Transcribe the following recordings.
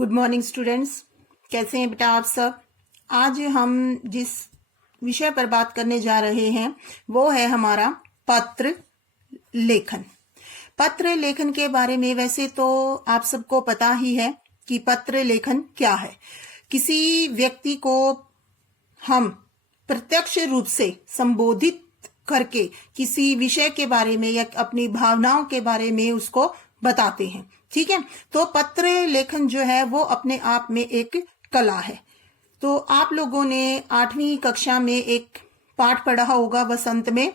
Good morning students, कैसे हैं बेटा आप सब। आज हम जिस विषय पर बात करने जा रहे हैं वो है हमारा पत्र लेखन। पत्र लेखन के बारे में वैसे तो आप सबको पता ही है कि पत्र लेखन क्या है। किसी व्यक्ति को हम प्रत्यक्ष रूप से संबोधित करके किसी विषय के बारे में या अपनी भावनाओं के बारे में उसको बताते हैं। ठीक है, तो पत्र लेखन जो है वो अपने आप में एक कला है। तो आप लोगों ने 8वीं कक्षा में एक पाठ पढ़ा होगा वसंत में,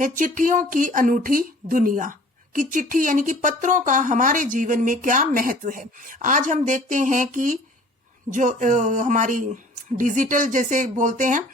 चिट्ठियों की अनूठी दुनिया की। चिट्ठी यानी कि पत्रों का हमारे जीवन में क्या महत्व है। आज हम देखते हैं कि जो हमारी डिजिटल जैसे बोलते हैं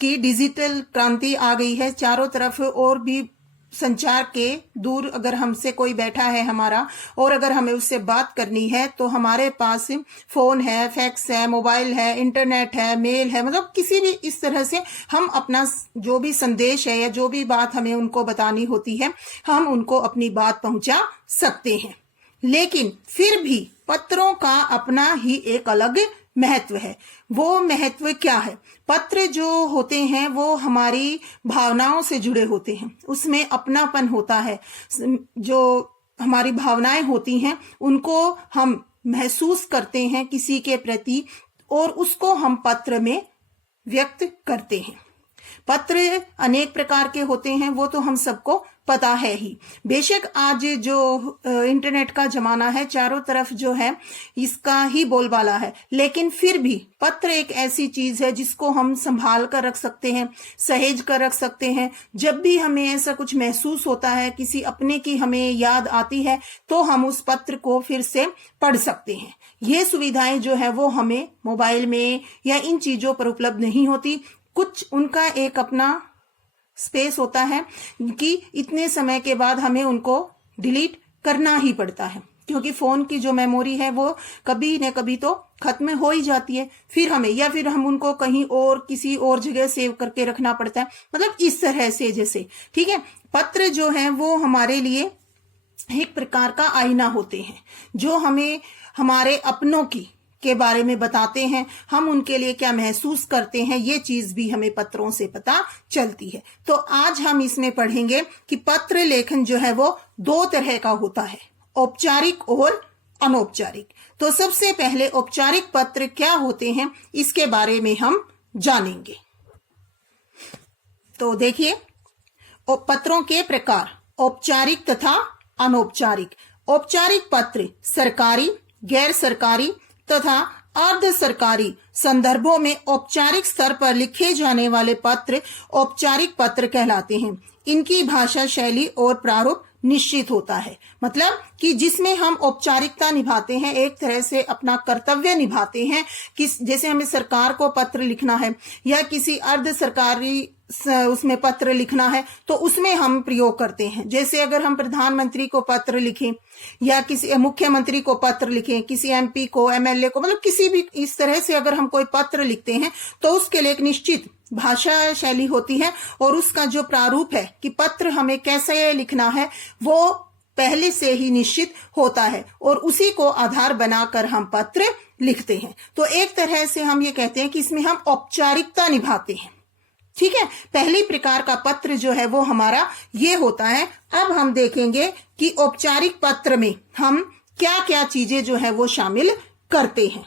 कि डिजिटल क्रांति आ गई है चारों तरफ, और भी संचार के दूर अगर हमसे कोई बैठा है हमारा और अगर हमें उससे बात करनी है तो हमारे पास फोन है, फैक्स है, मोबाइल है, इंटरनेट है, मेल है, मतलब किसी भी इस तरह से हम अपना जो भी संदेश है या जो भी बात हमें उनको बतानी होती है हम उनको अपनी बात पहुंचा सकते हैं। लेकिन फिर भी पत्रों का अपना ही एक अलग महत्व है। वो महत्व क्या है? पत्र जो होते हैं वो हमारी भावनाओं से जुड़े होते हैं, उसमें अपनापन होता है। जो हमारी भावनाएं होती हैं उनको हम महसूस करते हैं किसी के प्रति और उसको हम पत्र में व्यक्त करते हैं। पत्र अनेक प्रकार के होते हैं, वो तो हम सबको पता है ही। बेशक आज जो इंटरनेट का जमाना है चारों तरफ जो है इसका ही बोलबाला है, लेकिन फिर भी पत्र एक ऐसी चीज है जिसको हम संभाल कर रख सकते हैं, सहेज कर रख सकते हैं। जब भी हमें ऐसा कुछ महसूस होता है, किसी अपने की हमें याद आती है, तो हम उस पत्र को फिर से पढ़ सकते हैं। ये सुविधाएं जो है वो हमें मोबाइल में या इन चीजों पर उपलब्ध नहीं होती। कुछ उनका एक अपना स्पेस होता है कि इतने समय के बाद हमें उनको डिलीट करना ही पड़ता है, क्योंकि फोन की जो मेमोरी है वो कभी न कभी तो खत्म हो ही जाती है। फिर हम उनको कहीं और किसी और जगह सेव करके रखना पड़ता है, मतलब इस तरह से जैसे। ठीक है, पत्र जो है वो हमारे लिए एक प्रकार का आईना होते हैं जो हमें हमारे अपनों की के बारे में बताते हैं, हम उनके लिए क्या महसूस करते हैं, ये चीज भी हमें पत्रों से पता चलती है। तो आज हम इसमें पढ़ेंगे कि पत्र लेखन जो है वो 2 तरह का होता है, औपचारिक और अनौपचारिक। तो सबसे पहले औपचारिक पत्र क्या होते हैं इसके बारे में हम जानेंगे। तो देखिए, पत्रों के प्रकार औपचारिक तथा अनौपचारिक। औपचारिक पत्र सरकारी, गैर सरकारी तथा अर्ध सरकारी संदर्भों में औपचारिक स्तर पर लिखे जाने वाले पत्र औपचारिक पत्र कहलाते हैं। इनकी भाषा शैली और प्रारूप निश्चित होता है, मतलब कि जिसमें हम औपचारिकता निभाते हैं, एक तरह से अपना कर्तव्य निभाते हैं। जैसे हमें सरकार को पत्र लिखना है या किसी अर्ध सरकारी उसमें पत्र लिखना है तो उसमें हम प्रयोग करते हैं। जैसे अगर हम प्रधानमंत्री को पत्र लिखें या किसी मुख्यमंत्री को पत्र लिखें, किसी एमपी को, एमएलए को, मतलब किसी भी इस तरह से अगर हम कोई पत्र लिखते हैं तो उसके लिए एक निश्चित भाषा शैली होती है और उसका जो प्रारूप है कि पत्र हमें कैसे लिखना है वो पहले से ही निश्चित होता है और उसी को आधार बनाकर हम पत्र लिखते हैं। तो एक तरह से हम ये कहते हैं कि इसमें हम औपचारिकता निभाते हैं। ठीक है, पहली प्रकार का पत्र जो है वो हमारा ये होता है। अब हम देखेंगे कि औपचारिक पत्र में हम क्या क्या चीजें जो है वो शामिल करते हैं।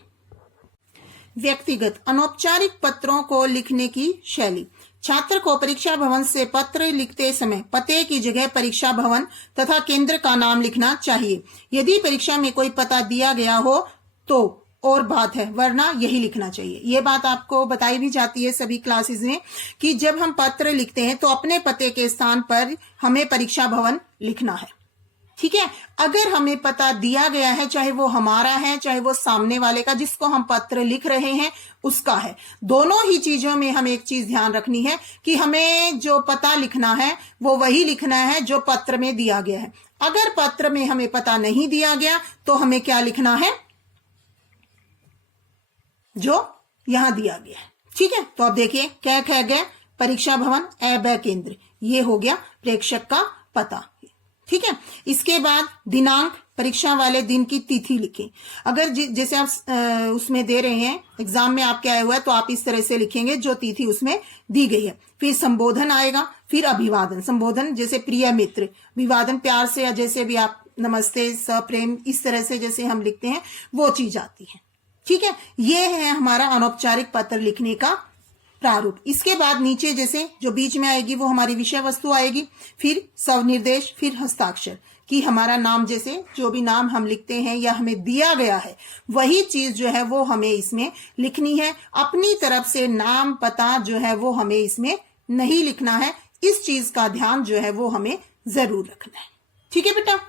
व्यक्तिगत अनौपचारिक पत्रों को लिखने की शैली। छात्र को परीक्षा भवन से पत्र लिखते समय पते की जगह परीक्षा भवन तथा केंद्र का नाम लिखना चाहिए। यदि परीक्षा में कोई पता दिया गया हो तो और बात है, वरना यही लिखना चाहिए। ये बात आपको बताई भी जाती है सभी क्लासेस में कि जब हम पत्र लिखते हैं तो अपने पते के स्थान पर हमें परीक्षा भवन लिखना है। ठीक है, अगर हमें पता दिया गया है, चाहे वो हमारा है चाहे वो सामने वाले का जिसको हम पत्र लिख रहे हैं उसका है, दोनों ही चीजों में हमें एक चीज ध्यान रखनी है कि हमें जो पता लिखना है वो वही लिखना है जो पत्र में दिया गया है। अगर पत्र में हमें पता नहीं दिया गया तो हमें क्या लिखना है? जो यहां दिया गया है। ठीक है, तो अब देखिए क्या कह गया, परीक्षा भवन ब केंद्र, ये हो गया प्रेक्षक का पता। ठीक है, इसके बाद दिनांक, परीक्षा वाले दिन की तिथि लिखें। अगर जैसे आप उसमें दे रहे हैं, एग्जाम में आपके आया हुआ है, तो आप इस तरह से लिखेंगे जो तिथि उसमें दी गई है। फिर संबोधन आएगा, फिर अभिवादन। संबोधन जैसे प्रिय मित्र, अभिवादन प्यार से, या जैसे भी आप नमस्ते, सप्रेम, इस तरह से जैसे हम लिखते हैं वो चीज आती है। ठीक है, ये है हमारा अनौपचारिक पत्र लिखने का प्रारूप। इसके बाद नीचे जैसे जो बीच में आएगी वो हमारी विषय वस्तु आएगी, फिर स्वनिर्देश, फिर हस्ताक्षर कि हमारा नाम, जैसे जो भी नाम हम लिखते हैं या हमें दिया गया है वही चीज जो है वो हमें इसमें लिखनी है। अपनी तरफ से नाम पता जो है वो हमें इसमें नहीं लिखना है। इस चीज का ध्यान जो है वो हमें जरूर रखना है। ठीक है बेटा।